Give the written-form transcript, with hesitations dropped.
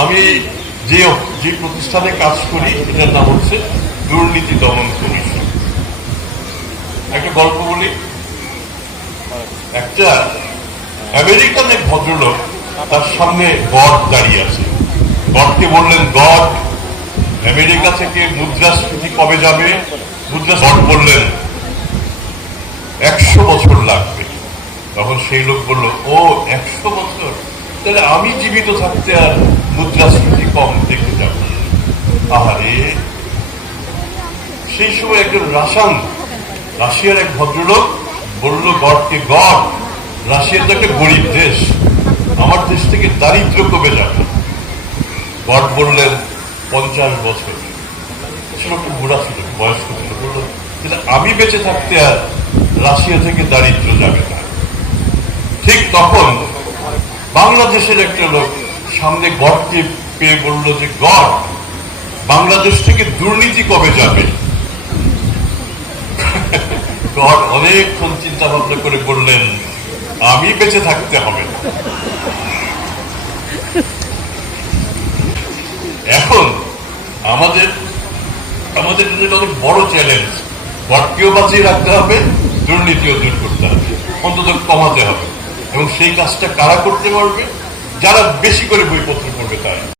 আমি যে যে প্রতিষ্ঠানে কাজ করি এটার নাম হচ্ছে দুর্নীতি দমন কমিশন। একটা গল্প বলি। একটা আমেরিকান এক ভদ্রলোক, তার সামনে গড দাঁড়িয়ে আছে। গডকে বললেন, গড, আমেরিকা থেকে মুদ্রাস্ফীতি কবে যাবে? গড বললেন 100 বছর লাগবে। তখন সেই লোক বলল, ও 100 বছর, তাহলে আমি জীবিত থাকতে আর মুদ্রাস্ফীতি কম দেখে যাব। আহারে, সেই সময় একজন রাশিয়ার এক ভদ্রলোক বলল গডকে, গড, রাশিয়া তো একটা গরিব দেশ, আমার দেশ থেকে দারিদ্র কমে যাবে। গড বললেন 50 বছর। লোকটা বুড়া ছিল, বয়স্ক ছিল। বলল, তাহলে আমি বেঁচে থাকতে আর রাশিয়া থেকে দারিদ্র যাবে না। ঠিক তখন বাংলাদেশের একটা লোক সামনে গডকে পেয়ে বলল যে, গড, বাংলাদেশ থেকে দুর্নীতি কবে যাবে? গড অনেকক্ষণ চিন্তা ভাবনা করে বললেন, আমি বেঁচে থাকতে হবে। এখন আমাদের অনেক বড় চ্যালেঞ্জ, গডকেও বাঁচিয়ে রাখতে হবে, দুর্নীতিও দূর করতে হবে, অন্তত কমাতে হবে। এবং সেই কাজটা কারা করতে পারবে? যারা বেশি করে বইপত্র পড়বে তারা।